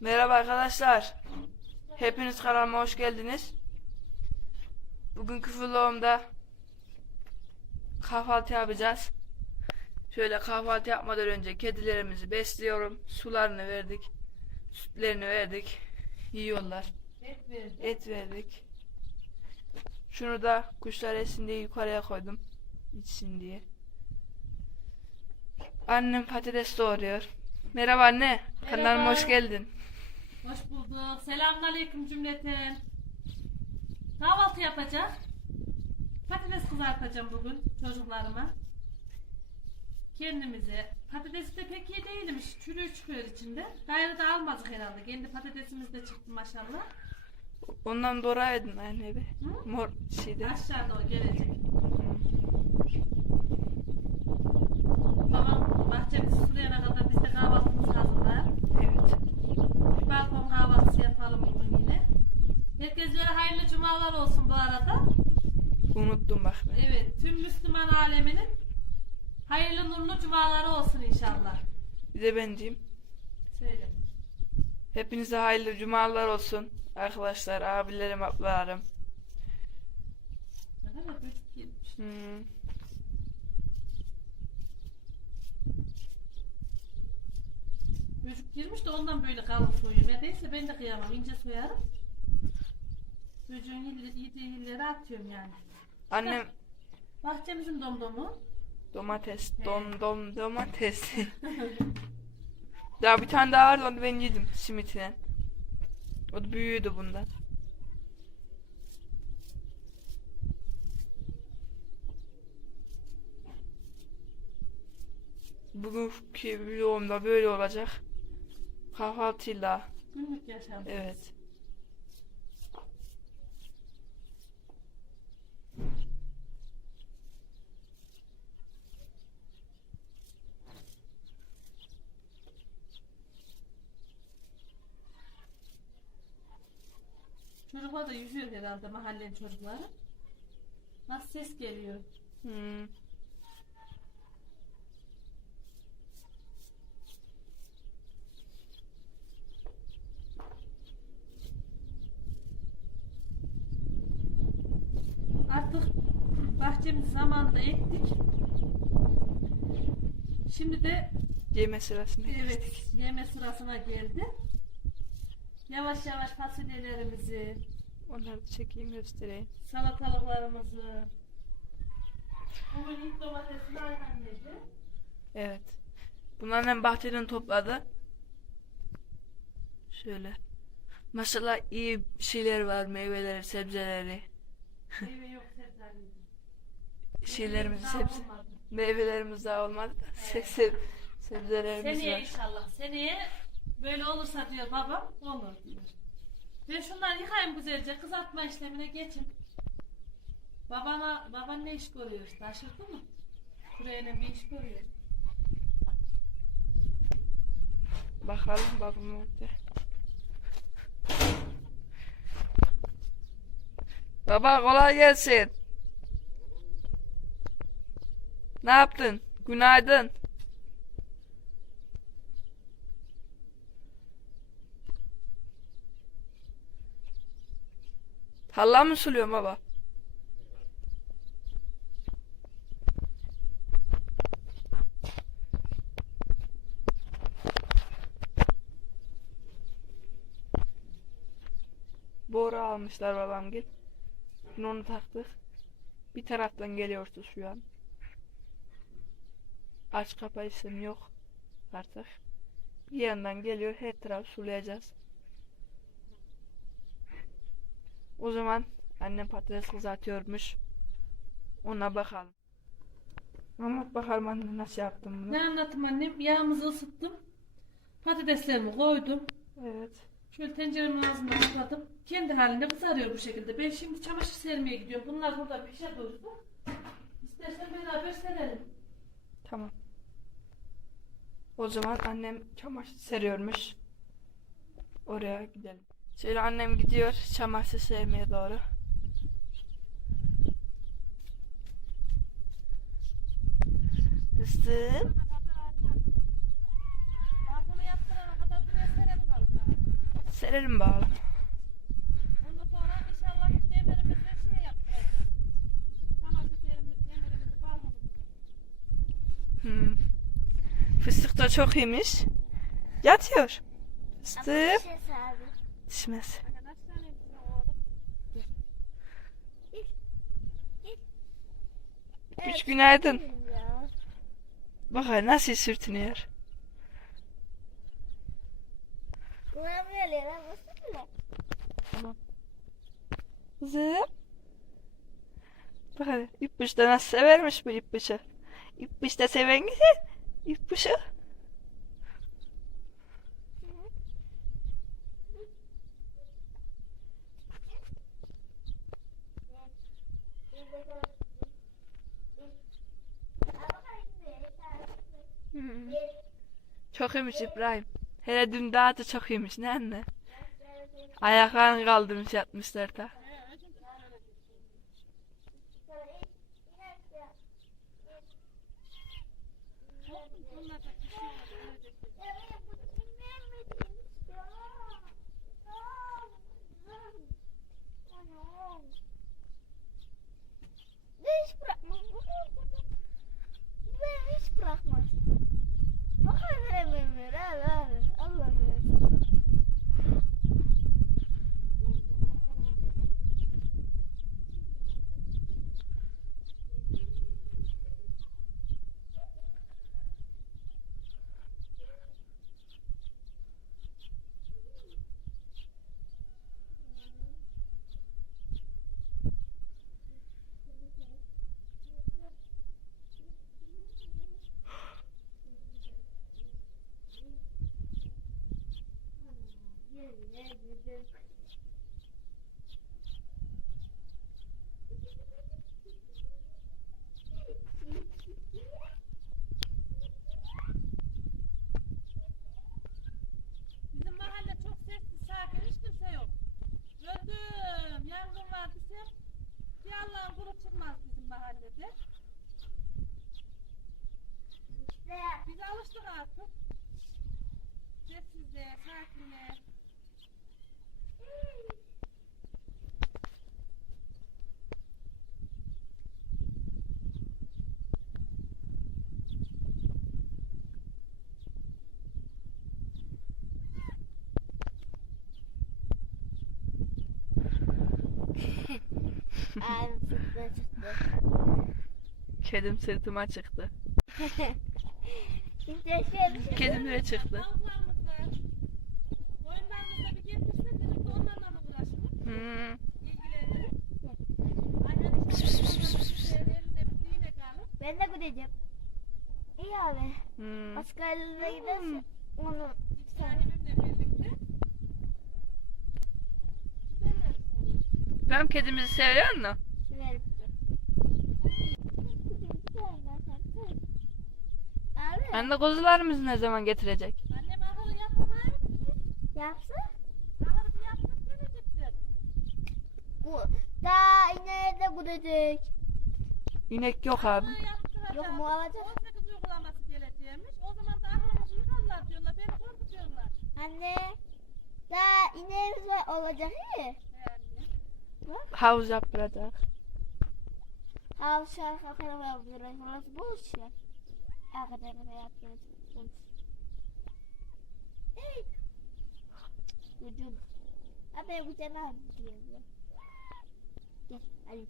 Merhaba arkadaşlar. Hepiniz kanalıma hoş geldiniz. Bugünkü vlogumda kahvaltı yapacağız. Şöyle kahvaltı yapmadan önce kedilerimizi besliyorum. Sularını verdik. Sütlerini verdik. Yiyorlar. Et verdi. Et verdik. Şunu da kuşlar yesin diye yukarıya koydum. İçsin diye. Annem patates doğuruyor. Merhaba anne. Kanalıma Merhaba. hoş geldin. Hoş bulduk. Selamünaleyküm cümleten. Kahvaltı yapacağız. Patates kızartacağım bugün çocuklarıma. Kendimize. Patates de pek iyi değilmiş. Çürüğü çıkıyor içinde. Gayrı da almadık herhalde. Kendi patatesimiz de çıktı maşallah. Ondan doğraydın anne. Hı? Mor şeyden. Aşağıda o gelecek. Babam bahçemizi sulayana kadar biz de kahvaltımızı hazırlar. Evet. Bir balkon kahvaltısı yapalım bugün yine. Herkeslere hayırlı cumalar olsun bu arada. Unuttum bak ben. Evet, tüm Müslüman aleminin hayırlı nurlu cumaları olsun inşallah. Bir de ben diyeyim. Söyle. Hepinize hayırlı cumalar olsun. Arkadaşlar, abilerim, ablalarım. Ne kadar büyük girmiş. Hmm. Böcük girmiş de ondan böyle kalın soyuyor. Neredeyse ben de kıyamam. ince soyarım. Böcüğün yedi- yediği hilleri atıyorum yani. Annem Bahçemizin domdomu. domates, dom dom domates. ya bir tane daha vardı onu ben yedim simitine. O da büyüğüydü bundan. Bugünkü vlogumda böyle olacak. Kahvaltıyla. Günlük yaşam. Evet. Çocuklar da yüzüyor herhalde mahallenin çocukları. Nasıl ses geliyor? Hmm. Artık bahçemizi zamanında ektik. Şimdi de Yeme sırasına geçtik. evet yeme sırasına geldi. Yavaş yavaş fasulyelerimizi, Onları çekeyim göstereyim. salatalıklarımızı, bugün ilk domatesini aynen dedi. Evet. Bunların hem bahçeden topladı. Şöyle. Maşallah iyi şeyler var. Meyveleri, sebzeleri. Meyve yok sebzeliydi. Şeylerimiz, Daha sebze. olmadı. Meyvelerimiz daha olmadı da. Se se sebzelerimiz Seneye var. inşallah. Seneye böyle olursa diyor babam olur diyor. Ben şunları yıkayayım güzelce kızartma işlemine geçin. Babana, baban ne iş görüyor? Taşırdı mı? Buraya ne bir iş görüyor? Bakalım babam orada. Baba kolay gelsin. Ne yaptın? Günaydın. Halla mı suluyorsun baba? Boru almışlar babam gel. Şimdi onu taktık. Bir taraftan geliyordu şu an. Aç kapa işlemi yok artık. Bir yandan geliyor her taraf sulayacağız. O zaman annem patates kızartıyormuş. Ona bakalım. Anlat bakalım anne nasıl yaptın bunu. Ne anlatayım annem? Yağımızı ısıttım. Patateslerimi koydum. Evet. Şöyle tenceremin ağzını kapatıp kendi halinde kızarıyor bu şekilde. Ben şimdi çamaşır sermeye gidiyorum. Bunlar burada pişe dursun. İstersen beraber serelim. Tamam. O zaman annem çamaşır seriyormuş. Oraya gidelim. Şöyle annem gidiyor çamaşır sermeye doğru. Fıstığım. Bunu yaptırana kadar buraya sere duralım. Serelim bakalım. Ondan sonra inşallah demirimizi şey yaptıracağız. Domateslerimizi, demirimizi, balmumuzu. Hmm. Fıstık da çok iyiymiş. Yatıyor. Fıstık. Düşmez. Üç günaydın. Ya. Bak hele nasıl sürtünüyor. Bile? Kızım. Bak hele ipucu da nasıl severmiş bu ipucu. İpucu da seven güzel. İpucu. Çok iyiymiş İbrahim. Hele dün daha da çok iyiymiş ne anne. Ayaklarını kaldırmış yatmışlar da. Alıştık artık. Sessizliğe, sakinliğe. Abi çıktı çıktı. Kedim sırtıma çıktı. De çıktı. Hmm. İşte elinde bir düğüne kalır. Ben de gideceğim. İyi abi. Hmm. Askerliğine giderse onu İbrahim'imle birlikte. Gideriz sonra. Ben kedimizi seviyor musun? verip Abi Anne kuzularımızı ne zaman getirecek? Annem ahırı yapamıyor. yapsa Ahırı bir yaptık gelecekler. bu daha ileride gidecek. İnek yok abi. Ahırı. Yok mu alacak? 18 uygulaması geleceğimiş. O zaman da ahırımızı yıkarlar diyorlar. Beni korkutuyorlar. Anne daha ileride olacak iyi. Yani. Havuz şarkı kadar yaptıracak. Orası boş ya. Vücud. Abi bu cana diyor. Gel hadi.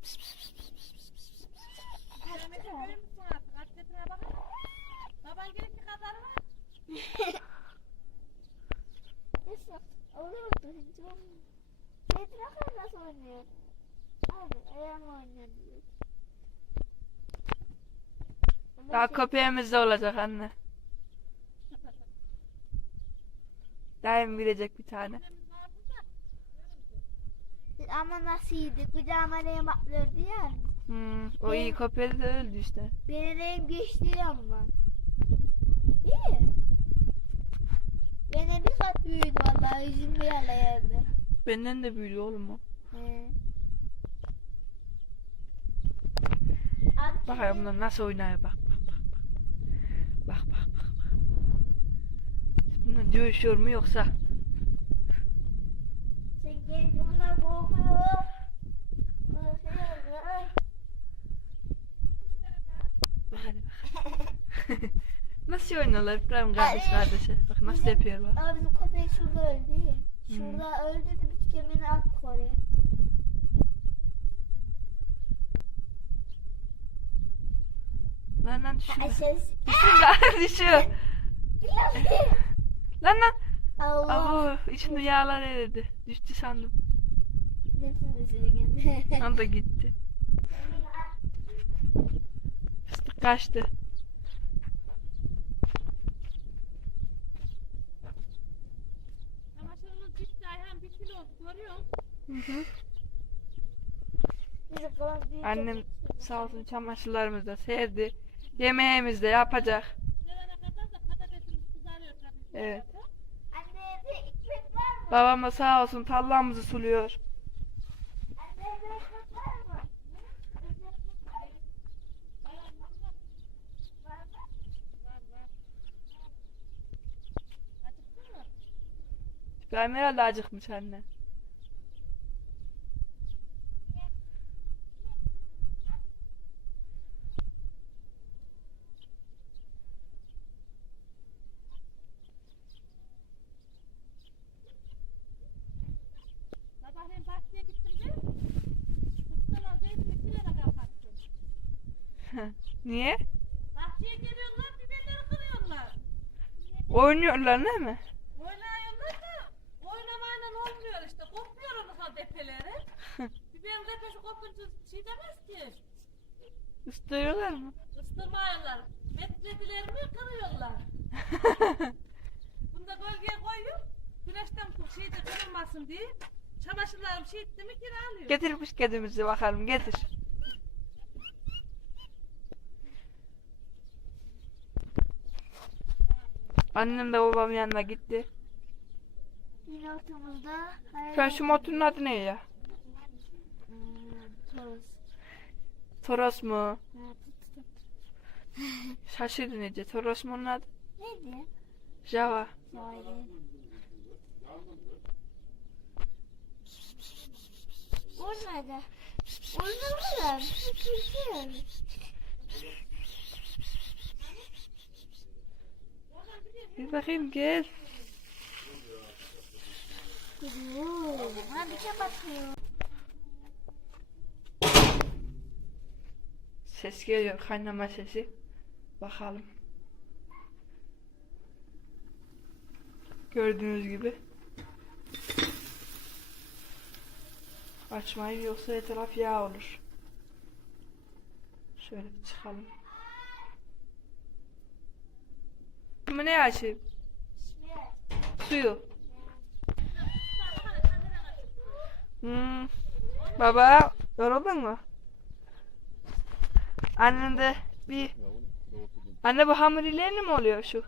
Pıs pıs pıs pıs pıs pıs pıs. Ahmet'e görür müsün artık? Atletine bakın. Baban gerekli kadar var. Neyse. Olur mu? Akıllı nasıl oynuyor? Abi ayağım oynuyor Daha köpeğimiz de olacak anne. Daim bilecek bir tane. Da. Ama nasıl yedik? Bir daha bana baklıyordu ya. Hmm. O iyi köpeği de öldü işte. Benim geçti ama. İyi. Bana bir kat büyüdü vallahi yüzüm bir yerlerde. Benden de büyüdü oğlum o. He. Abi, Bak ya bunlar nasıl bak bak. Bak bak bak. bak. Bunlar dövüşüyor mu yoksa? Bunlar korkuyor. Hadi bak. nasıl oynuyorlar İbrahim kardeş kardeşe? Bak nasıl yapıyor yapıyorlar. Abi bu köpeği şurada öldü. Hmm. Şurada hmm. öldü de bir kemini attı oraya. Lan lan düşüyor. Ay ses. Düşüyor lan düşüyor. Lan lan. Allah. Abo içinde yağlar eridi. Düştü sandım. O da gitti. Fıstık kaçtı. Çamaşırımız bitti Ayhan bir kilo görüyor musun? Hı hı. Annem sağ olsun çamaşırlarımızı da serdi. Yemeğimizi de yapacak. Evet. Anne sağ olsun tarlamızı suluyor. Anne evde? İbrahim herhalde acıkmış anne. Niye? Bahçeye geliyorlar biberleri kırıyorlar. Oynuyorlar değil mi? Oynuyorlar da oynamayla olmuyor işte. Kopmuyor onun depeleri. Biberin depesi kopunca şey demez ki. Islıyorlar mı? Istırmıyorlar. Metredilerimi kırıyorlar. Bunu da gölgeye koyuyorum. Güneşten şeyde kırılmasın diye. Çamaşırlarım şey etti mi geri alıyor. Getirmiş kedimizi bakalım getir. Annem de babam yanına gitti. Yine ortamızda. An şu motorun adı ne ya? Hmm, toz. Toros mu? Şaşırdın iyice. Toros mu onun adı? Neydi? Java. Vay. Orada. Orada mı? Bir bakayım gel. Ha bir şey bakıyor. Ses geliyor. Kaynama sesi. Bakalım. Gördüğünüz gibi. Açmayın yoksa etraf yağ olur. Şöyle bir çıkalım. Şimdi ne açayım? Suyu. Hmm. Baba yoruldun mu? Annen de bir... Anne bu hamur ileğini mi oluyor şu?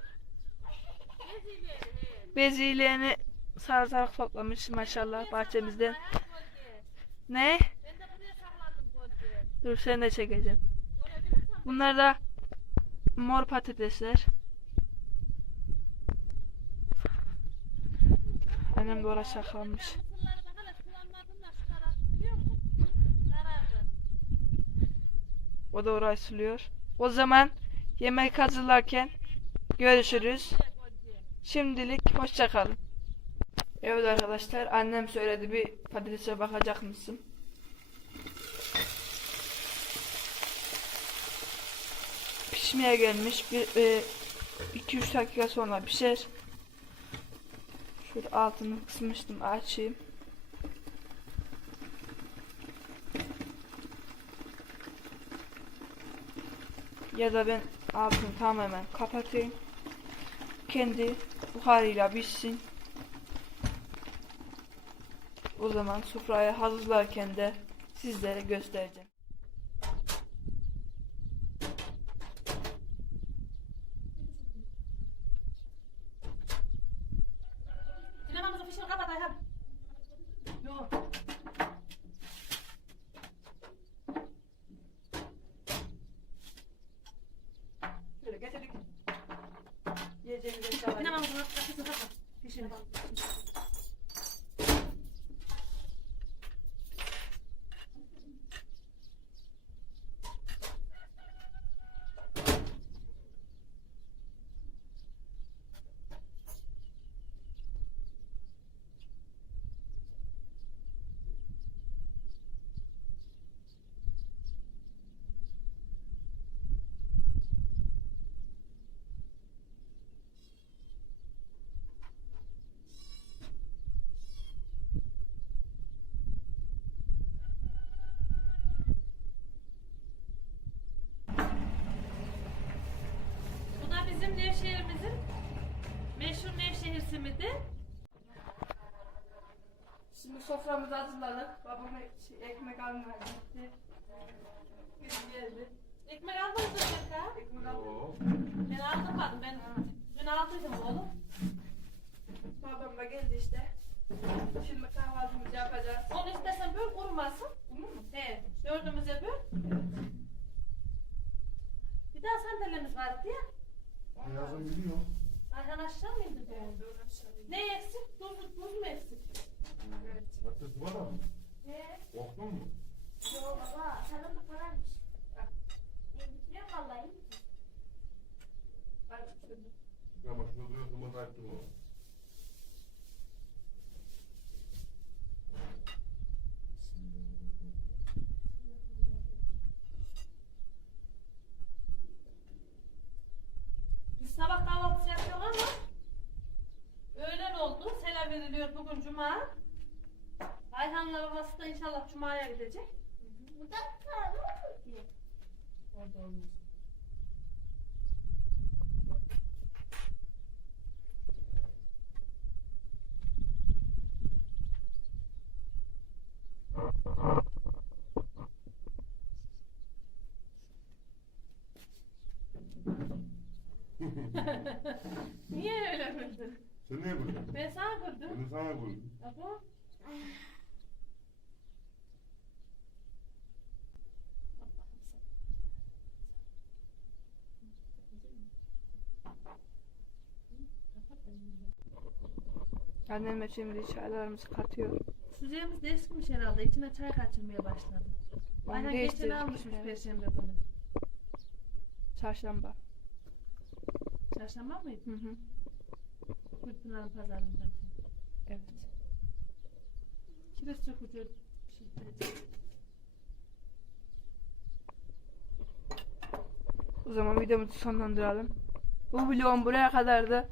Bezilerini sarımsak toplamış maşallah bahçemizden. Ne? Dur seni de çekeceğim. Bunlar da mor patatesler. Annem de oraya? Karardı. O da orayı suluyor. O zaman yemek hazırlarken görüşürüz. Şimdilik hoşça kalın. Evet arkadaşlar annem söyledi bir patatese bakacak mısın? Pişmeye gelmiş bir 2-3 dakika sonra pişer. Şöyle altını kısmıştım açayım. Ya da ben altını tamamen kapatayım kendi buharıyla pişsin. O zaman sofrayı hazırlarken de sizlere göstereceğim. Thank you. Nevşehir'imizin meşhur Nevşehir simidi. Şimdi soframızı hazırladık. Babam ek- şey, ekmek almaya gitti. Gidip geldi. Ekmek aldınız mı Şaka? Ekmek aldı. Oo. Ben aldırmadım. Ben dün aldıydım oğlum. Babam da geldi işte. Şimdi kahvaltımızı yapacağız. Onu istersen böl kurumasın. Bunu mu? He, dördümüze böl. Bir daha sandalyemiz vardı ya. Yazın biliyor. Ayhan aşağı mı indi be? Doğru aşağı. Ne eksik? Tuz, tuz mu eksik? Evet. Patates var mı? Ne? Korktun mu? Yo baba sana da paraymış. Ben bitiriyorum vallahi. Hadi şöyle. Ama şurada duruyorsun bana açtım o. inşallah cumaya gidecek. Burada ki? Orada olmaz. Niye öyle güldün? Sen niye güldün? Ben sana güldüm. Ben de sana güldüm. Abo. De şimdi çaylarımızı katıyor. Süzeyimiz de eskimiş herhalde. İçine çay kaçırmaya başladı. Onu Aynen geçen değiştirdik, almışmış evet. perşembe günü. Çarşamba. Çarşamba mıydı? Hı hı. Gülpınar'ın pazarında. Evet. Kireç sökücü şey O zaman videomuzu sonlandıralım. Bu vlogum buraya kadardı.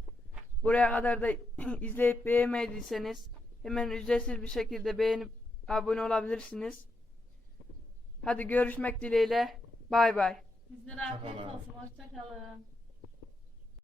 Buraya kadar da izleyip beğenmediyseniz hemen ücretsiz bir şekilde beğenip abone olabilirsiniz. Hadi görüşmek dileğiyle. Bay bay. Bizlere afiyet olsun. Hoşçakalın.